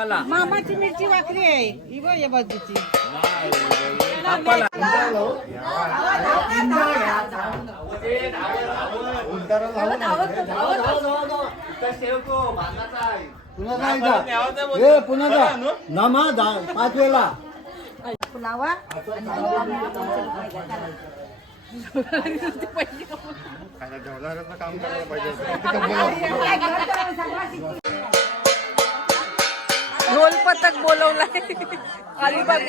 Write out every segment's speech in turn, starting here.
कापाला मामाची मिरची वाकरी आहे. ही बघ या बाजूची. पुन्हा जा ए पुन्हा जा. नामा जा पाच वेळा फुलावा ढोल पथक बोलवलाय. अलिबाग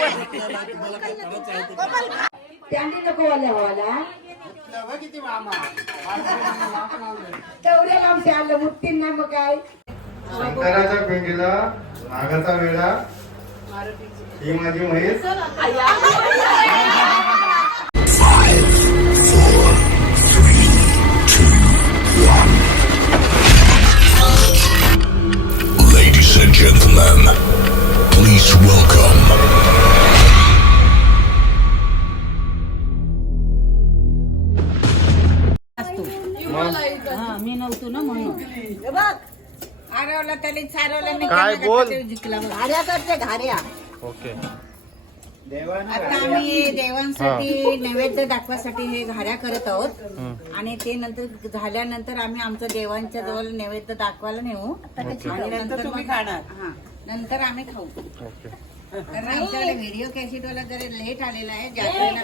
त्यांनी नको वाल्या व्हायला तेवढ्या लांब आलं ना मग काय? शंकराच्या पिंडीला नागाचा वेळा ही माझी म्हैस. And gentlemen, please welcome हा मी नव्हतो ना म्हणून हे बघ आरवला त्याला चारवला नाही काय केला बोल? का ते जिंकला बघ. घाऱ्या करते घाऱ्या ओके आता आम्ही देवांसाठी नैवेद्य दाखवासाठी हे घाऱ्या करत आहोत. आणि ते नंतर झाल्यानंतर आम्ही आमचं देवांच्या जवळ नैवेद्य दाखवायला नेऊ. आणि नंतर तुम्ही खाणार. हा. नंतर आम्ही खाऊ. कारण आमच्याकडे व्हिडिओ कॅसेट वाला जरा लेट आलेला आहे जात्रेला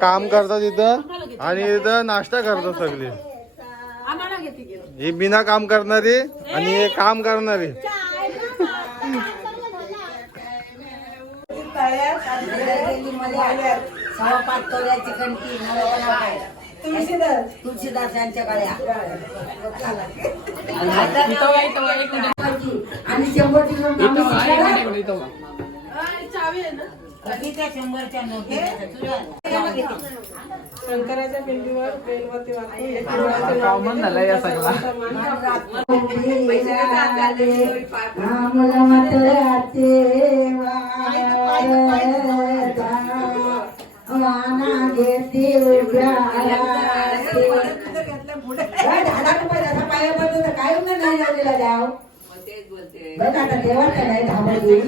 काम करतात इथं आणि इथं नाश्ता करतात सगळी. ही बिना काम करणारी आणि हे काम करणारी. तुळशीदास. यांच्या आणि शंकराच्या पिंडीवर बेलवती वाकून झाला या सगळा. वाना घेते काय नाही लावलेला द्याव बघ आता नाही धाबा पोरी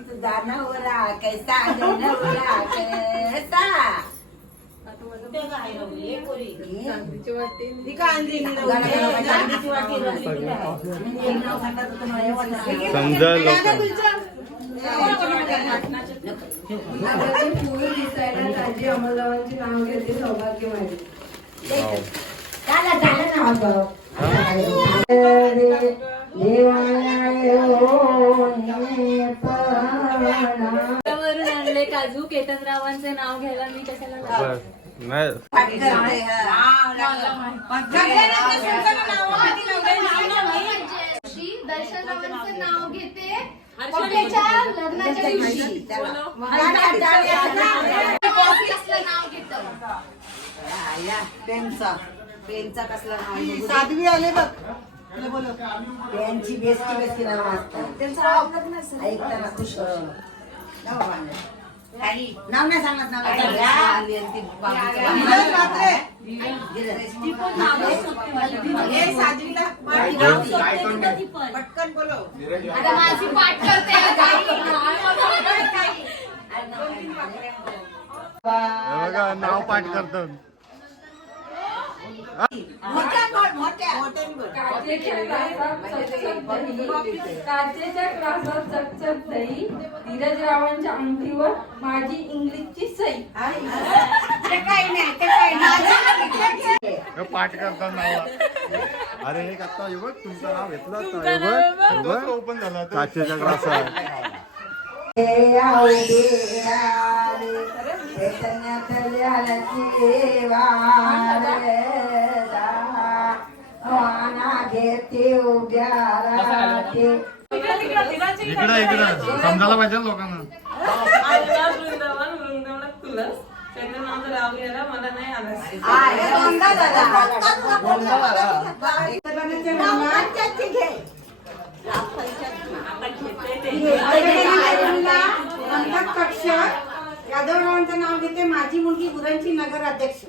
तुझा नवरा कैसा ग नवरा? कैसा समजा अंमलदारांची नाव घेते सौभाग्य माझी झालं झालं ना वरून आणले काजू केतनरावांचे नाव घ्यायला मी कशाला दर्शनरावांचं नाव घेते. पप्याच्या लग्नाच्या दिवशी. कसलं नाव घेतं? पेनचा. पेनचा कसला नाव साध्वी आले बघ. पेनची बेस्टी बेस्टी नाव असतात त्यांचं ऐकताना खुश नाव नाही सांगत नाव पटकन बोलो आता माझी पाठ करते हे बघा नाव पाठ करतात. काचेच्या ग्लासात चकचक दही धीरजरावांच्या अंगठीवर माझी इंग्लिशची सई. हे पाठ करतात नाव अरे हे आता हे बघ तुमचं नाव घेतलं ओपन झाला काचेच्या ग्लासात घेते उभ्या राहते. इकडं इकडं. समजायला पाहिजे ना लोकांना. कक्ष यादवरावांचं नाव घेते. माझी मुलगी गुरांची नगर अध्यक्ष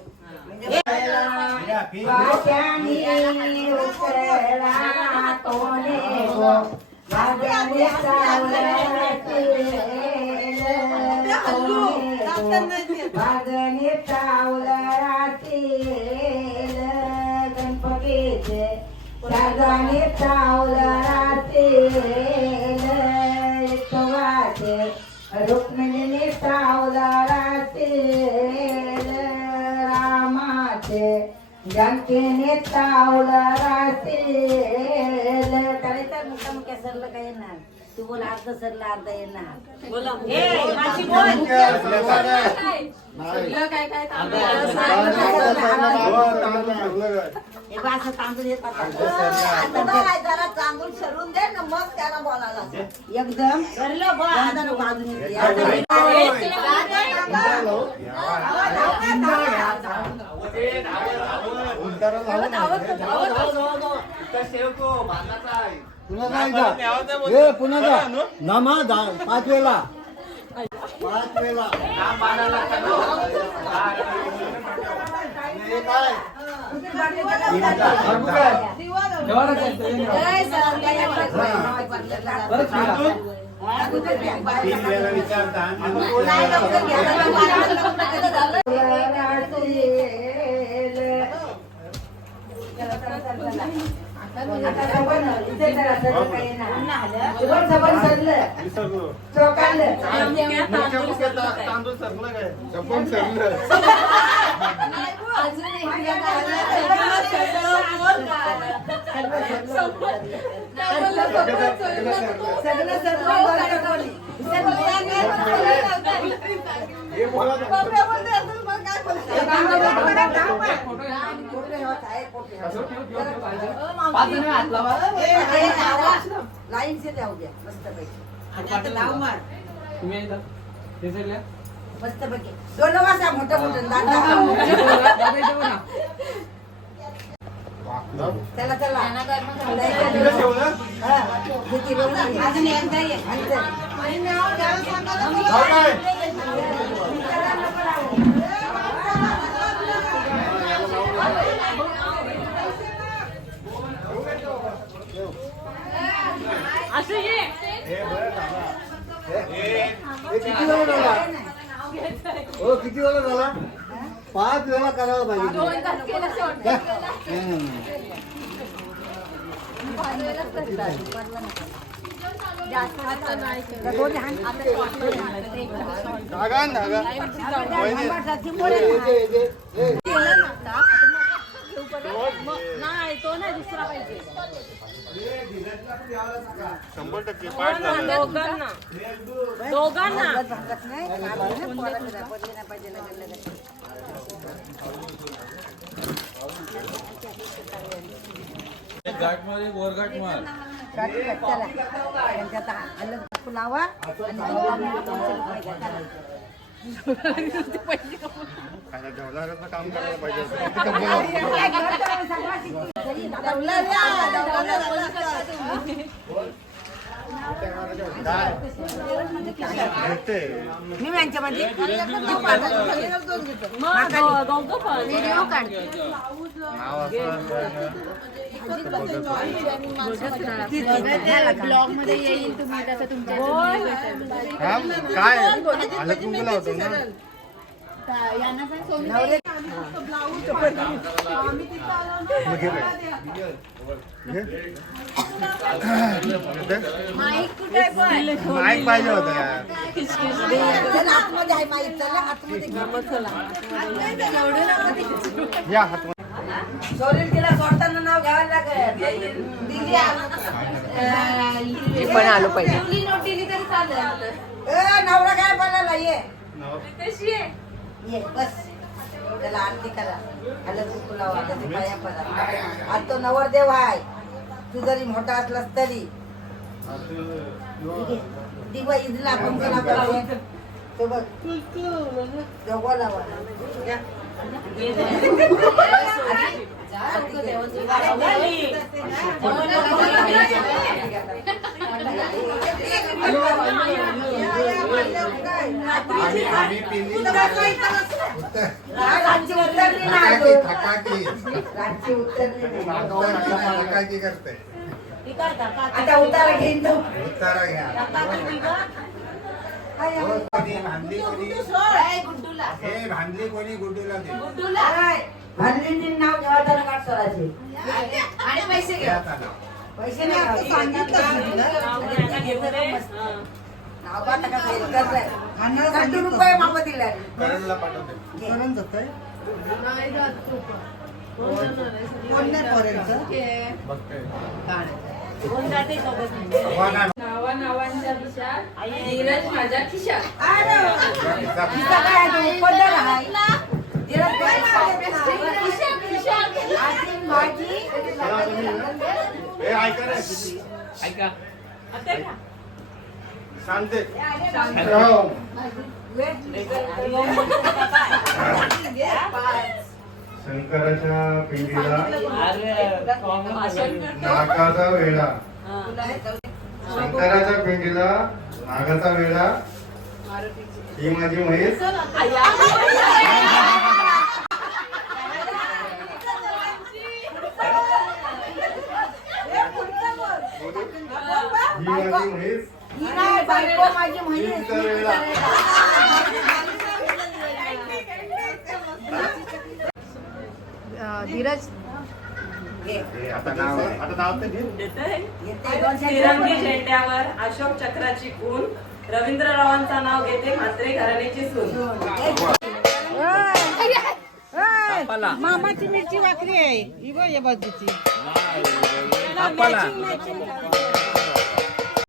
वाट्यानी उसळला कोणे गणपतीचे वागणे चावलं तेल राती रामाचे जानकीने चावलं तेल त्याने तर मुका मुक्या सरलं काय येणार? तू बोल अर्ध सरलं अर्ध येणार. बोला. हे बघ असं तांदूळ येतात. जरा तांदूळ सरून दे ना मग त्याला बोलायला एकदम. बाजूने ए पाच वेळा हे काय? सांगू काय? जेवणाचं आहे, ते जेवण. बरं, तांदूळ सरलं काय सरलं हे बोला. लाईन से द्या मस्त पैकी तुम्ही इथं. हे सगळ्या. मस्त पैकी मोठं मोठं दादा. चला चला तिला ठेवलं? हा, किती बरोबर आहे. अजून एकदा ये आणि चल. जाऊ काय? असं ये हे किती वेळा झाला? हो किती वेळा झाला? पाच वेळा करायला पाहिजे. धागा धागा. वहिनी. नाही तो नाही दुसरा पाहिजे शंभर टक्के पाठ झालं दोघांना दोघांना. काढली का? चला. त्यांच्यात आलं फुलावा आणि काम करायला पाहिजे होतं. किती का बोलावं? भेटते. मी यांच्यामध्ये व्हिडिओ काढते. ब्लॉगमध्ये येईल तुम्ही तसं तुमच्या हा? काय? आलं कुंकू लावतो ना. यांना पण सोनी माईक कुठे माईक पाहिजे होतं आतमध्ये आहे आतमध्ये या हात तिला सोडताना नाव लागेल पण आलो पाहिजे नवरा काय बोलायला ये? कशी आहे ये बस. त्याला आरती करा. आलं लावा त्याचे पाया पडा. आज तो नवरदेव आहे. तू जरी मोठा असलास तरी. दिवा इजला कुंकू लावा तो बघ दोघं लावा थकाकी करते आता उतारा घेईन तो. उतारा घ्या हो, कोणी भांडली कोणी? हे भांडली कोणी गुड्डूला दे काय? भांडलींनी नाव ठेवायचं ना काट सोडायचे आणि पैसे घे. द्या आता नाव. पैसे नाही? साठ रुपये माप दिले. नावा नावांच्या दिशा नीरज माझ्या खिशात. ऐका सांगते शंकराच्या पिंडीला नागाचा वेळा शंकराच्या पिंडीला नागाचा वेळा ही माझी म्हैस. ही ही नाही, बायको माझी म्हैस. धीरज. हे आता नाव आता नाव तर घे. येते दोनशे तिरंगी झेंड्यावर अशोक चक्राची खून. रवींद्ररावांचं नाव घेते म्हात्रे घराण्याची सून. मामाची मिरची वाकरी आहे. ही बघ या बाजूची.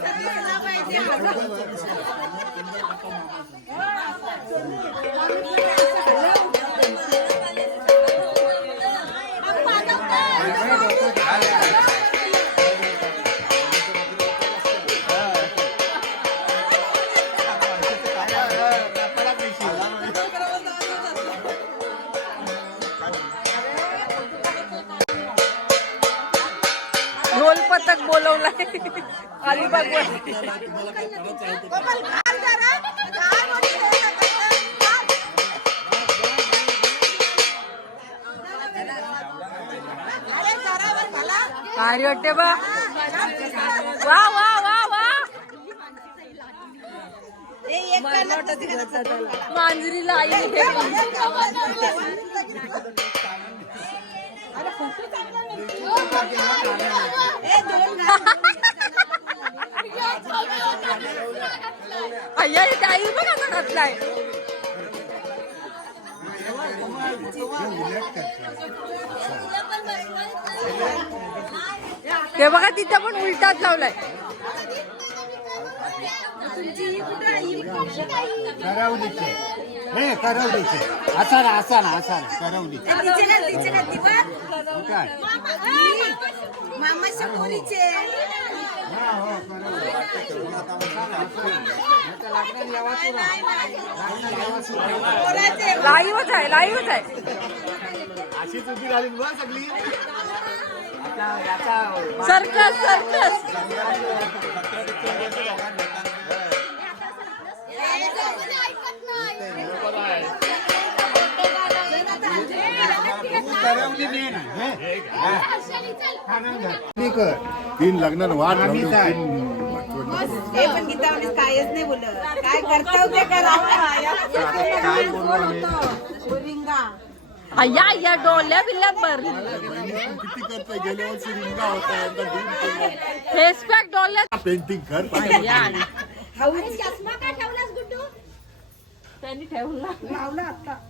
他这是卖，भारी वाटते बा. वा वा वा वा. मांजरीला आई ते बघा तिथे पण उलटाच लावलाय. करवलीचे. हे करवलीचे. असा ना असा ना असा ना करवली काय? हा, हो, करवली. लाईव्हच आहे लाईव्हच आहे. अशीच उभी राहिली बा सगळी. सर्कस सर्कस करवली हा. ठीक आहे. तीन लग्न वाट आम्ही लावली, काय? तीन- हे पण गीतावणी कायच नाही बोलत. काय काय? अय्या अय्या डोल्या बिल्ल्या भर. वहिनी, तू किती करतोय? गेल्या वर्षी रिंगा होता एकदा दूध केलं. Face pack डोल्या. पेंटिंग कर. चष्मा का ठेवलास गुड्डू? त्यांनी ठेवला. लावला आता.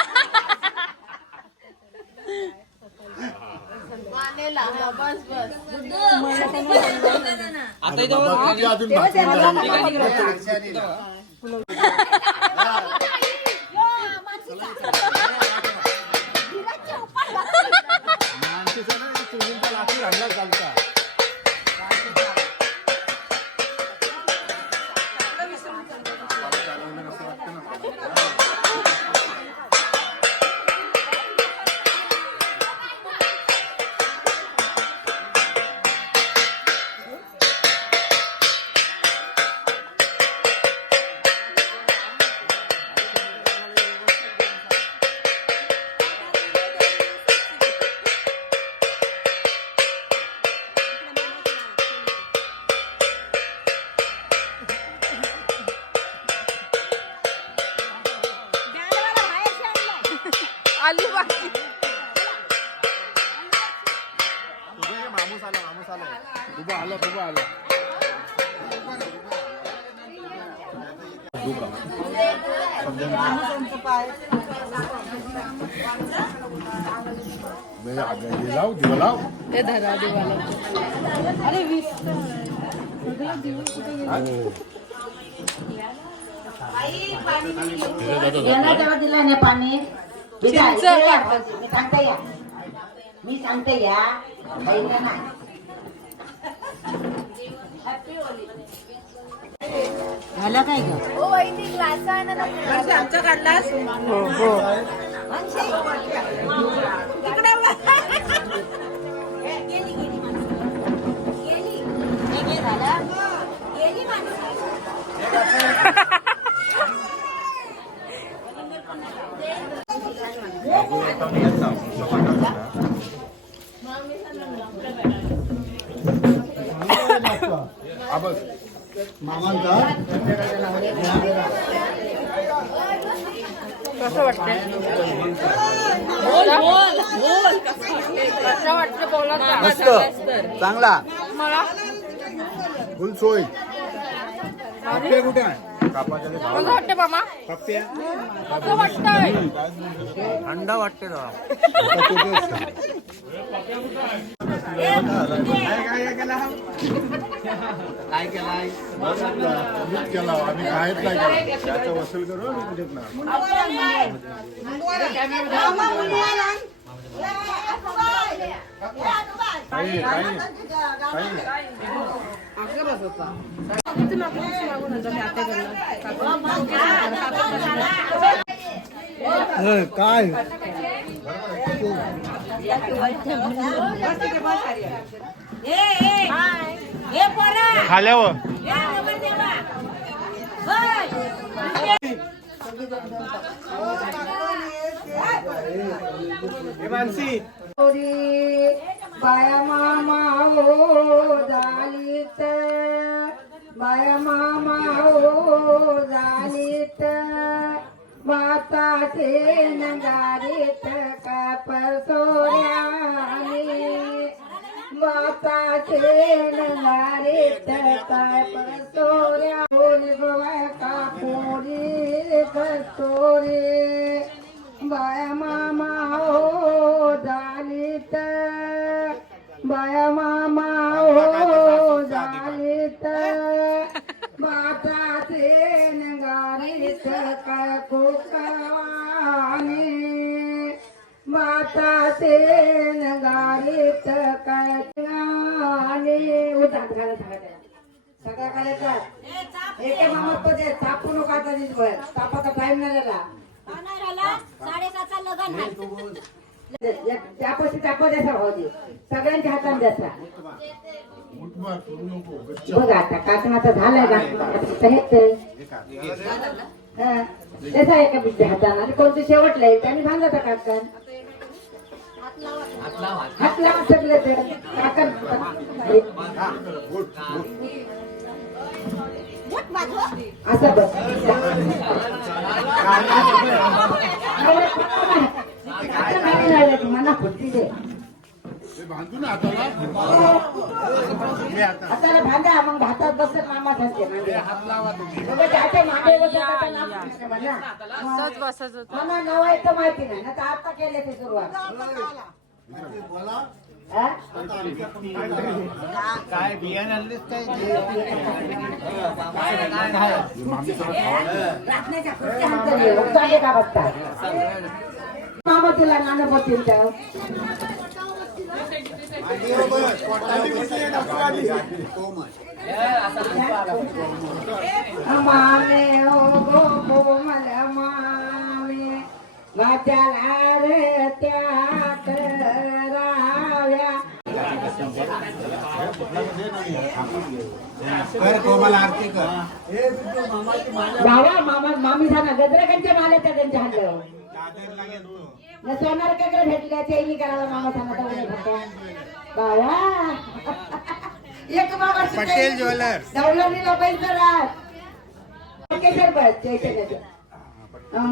आता इथं किती अजून बाकी राहिली? माणसाचं देवाला अरे वीस दिलं ना पाणी मी या, मी सांगते या मी सांगते या नाही झालं काय ग आमचा काढलास कसं वाटतंय? कसं वाटतं बोला चांगला. मला फुल सोय. कुठे आहे? कसं वाटतं मामा पप्प्या कसं वाटतंय. अंडा वाटते ना काय केलाय मीच केला? आम्ही बाहेर नाही त्याचा वसूल करू आणि तुझ्यात ना काही काही काही होय, काय? खाल्यावर. बाया मामा हो झालीत बाया मामा हो झालीत माताचे नगारीत काय परसोऱ्याने. माताचे नगारीत काय परसोऱ्या. पोरी गोवा एके तापू नको आता तापाचा टाइम नाही झाला साडेसातचा लगन त्यापाशी त्यापा द्यासा भाऊ दे सगळ्यांच्या हातात द्यासा बघ आता काकण आता झालंय का? आहे. हा. त्याचा एका बिड्डे हातानं. आणि कोणतं शेवटलंय त्याने बांधायचा काकण. हात लावा सगळे ते. काकण असं बघ मला फुटती दे हाताला भांडा मग भातात बसत मामा मला. माहिती नाही ना तर आता केले ते सुरुवात? काय बियाणे आणलेस काय रात्रीच्या खुर्च्या हाणतात हे. चाले का बसतात मामा तुला नाणं बसतील तर मामे ओ गो गो मला मामे वाचाला रे त्या कराव्या कर कोमल आरती कर. बाबा मामा मामी झाला गजराकांच्या माल्या त्या त्यांच्या हांडलं न सोनार काकडे भेटल्या चैनी करायला मामा सांगा. बाबा एक बाबा पटेल ज्वेलर्स. दौलनीला पैसा राहत केसर बस चैतन्याचं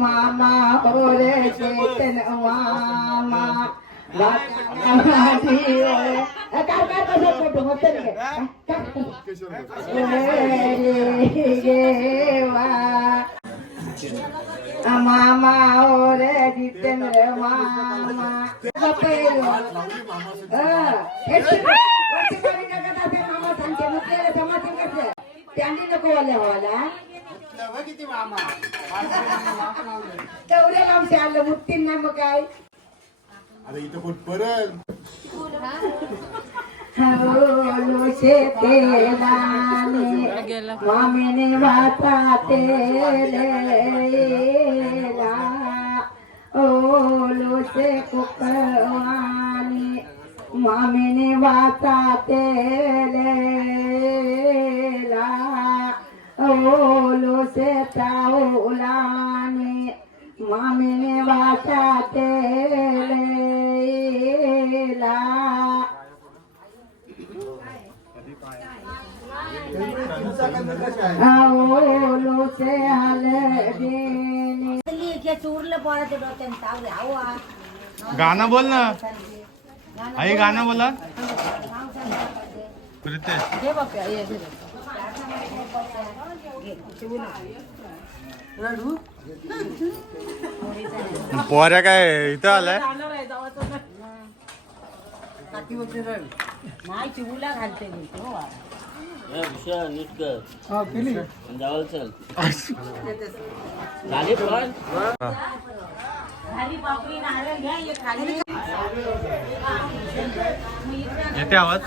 मामा हो रे चैतन मामा. मामा जितेंद्र मामा मामा सांगते कसं त्यांनी नको वाले हवाला किती मामा लांबचे आलं मुठ्ठीन मग काय आता इथं कोण परत? हळूहळू शेतेलाने मामीने वाचा तेलेला ओलो कुकवानी मामीने वाता तेलेला ओलो से चावलाने मामीने वाचा चूरलं पोराच्या डोक्यात आवा गाणं बोल ना. आई गाणं बोला. प्रितेश. पोऱ्या काय इथं आलाय? चिवूला घालते येते आवाज?